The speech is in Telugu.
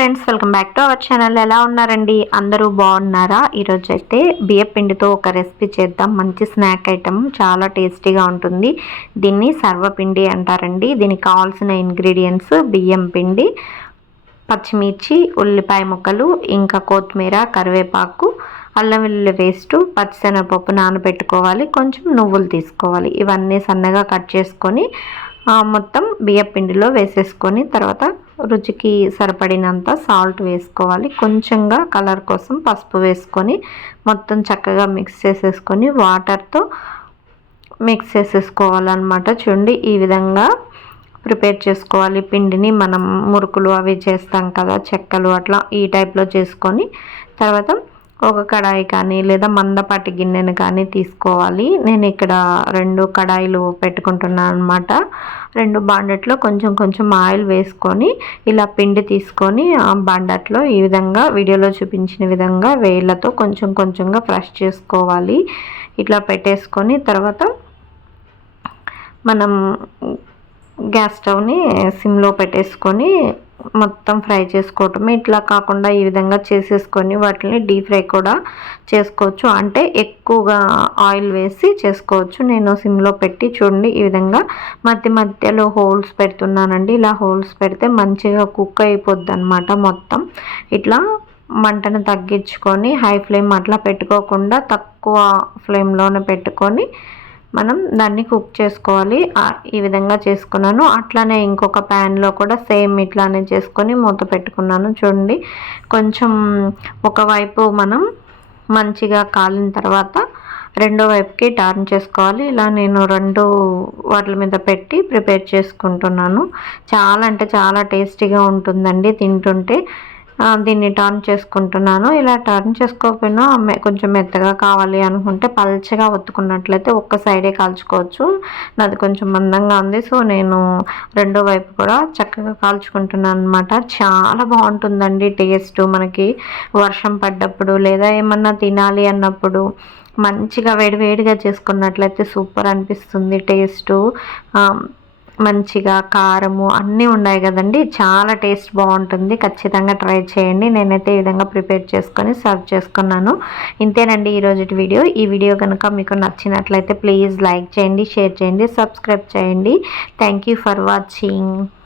Friends welcome back to our channel. ఎలా ఉన్నారండి? అందరూ బాగున్నారా? ఈరోజు అయితే బియ్య పిండితో ఒక రెసిపీ చేద్దాం. మంచి స్నాక్ ఐటమ్. చాలా టేస్టీగా ఉంటుంది. దీన్ని సర్వపిండి అంటారండి. దీనికి కావాల్సిన ఇంగ్రీడియంట్స్ బియ్యం పిండి పచ్చిమిర్చి ఉల్లిపాయ ముక్కలు ఇంకా కొత్తిమీర కరివేపాకు అల్లం వెల్లుల్లి పేస్టు పచ్చిశనగపప్పు నానబెట్టుకోవాలి. కొంచెం నువ్వులు తీసుకోవాలి. ఇవన్నీ సన్నగా కట్ చేసుకొని మొత్తం బియ్య పిండిలో వేసేసుకొని తర్వాత రుచికి సరిపడినంత సాల్ట్ వేసుకోవాలి. కొంచెంగా కలర్ కోసం పసుపు వేసుకొని మొత్తం చక్కగా మిక్స్ చేసేసుకొని వాటర్తో మిక్స్ చేసేసుకోవాలన్నమాట. చూడండి ఈ విధంగా ప్రిపేర్ చేసుకోవాలి. పిండిని మనం మురుకులు అవి చేస్తాం కదా చెక్కలు అట్లా ఈ టైప్లో చేసుకొని తర్వాత ఒక కడాయి కానీ లేదా మందపాటి గిన్నెను కానీ తీసుకోవాలి. నేను ఇక్కడ రెండు కడాయిలు పెట్టుకుంటున్నాను అనమాట రెండు బాండట్లో కొంచెం కొంచెం ఆయిల్ వేసుకొని ఇలా పిండి తీసుకొని ఆ బాండట్లో ఈ విధంగా వీడియోలో చూపించిన విధంగా వేళ్ళతో కొంచెం కొంచెంగా ఫ్రెష్ చేసుకోవాలి. ఇట్లా పెట్టేసుకొని తర్వాత మనం గ్యాస్ స్టవ్ని సిమ్లో పెట్టేసుకొని మొత్తం ఫ్రై చేసుకోవటమే ఇట్లా కాకుండా ఈ విధంగా చేసేసుకొని వాటిని డీప్ ఫ్రై కూడా చేసుకోవచ్చు. అంటే ఎక్కువగా ఆయిల్ వేసి చేసుకోవచ్చు. నేను సిమ్లో పెట్టి చూడండి ఈ విధంగా మధ్య మధ్యలో హోల్స్ పెడుతున్నానండి. ఇలా హోల్స్ పెడితే మంచిగా కుక్ అయిపోద్ది అనమాట మొత్తం. ఇట్లా మంటను తగ్గించుకొని హై ఫ్లేమ్ అట్లా పెట్టుకోకుండా తక్కువ ఫ్లేమ్లోనే పెట్టుకొని మనం దాన్ని కుక్ చేసుకోవాలి. ఈ విధంగా చేసుకున్నాను. అట్లానే ఇంకొక ప్యాన్లో కూడా సేమ్ ఇట్లానే చేసుకొని మూత పెట్టుకున్నాను చూడండి. కొంచెం ఒకవైపు మనం మంచిగా కాలిన తర్వాత రెండో వైపుకి టర్న్ చేసుకోవాలి. ఇలా నేను రెండు వాటి మీద పెట్టి ప్రిపేర్ చేసుకుంటున్నాను. చాలా అంటే చాలా టేస్టీగా ఉంటుందండి తింటుంటే. దీన్ని టర్న్ చేసుకుంటున్నాను. ఇలా టర్న్ చేసుకోకపోయినా కొంచెం మెత్తగా కావాలి అనుకుంటే పల్చగా ఒత్తుకున్నట్లయితే ఒక్క సైడే కాల్చుకోవచ్చు. నాది కొంచెం మందంగా ఉంది. సో నేను రెండో వైపు కూడా చక్కగా కాల్చుకుంటున్నాను అనమాట చాలా బాగుంటుందండి టేస్ట్ మనకి. వర్షం పడ్డప్పుడు లేదా ఏమన్నా తినాలి అన్నప్పుడు మంచిగా వేడివేడిగా చేసుకున్నట్లయితే సూపర్ అనిపిస్తుంది టేస్టు మంచిగా కారము అన్నీ ఉన్నాయి కదండి. చాలా టేస్ట్ బాగుంటుంది. ఖచ్చితంగా ట్రై చేయండి. నేనైతే ఈ విధంగా ప్రిపేర్ చేసుకొని సర్వ్ చేసుకున్నాను. ఇంతేనండి ఈరోజు వీడియో. ఈ వీడియో కనుక మీకు నచ్చినట్లయితే ప్లీజ్ లైక్ చేయండి షేర్ చేయండి సబ్స్క్రైబ్ చేయండి. Thank for watching.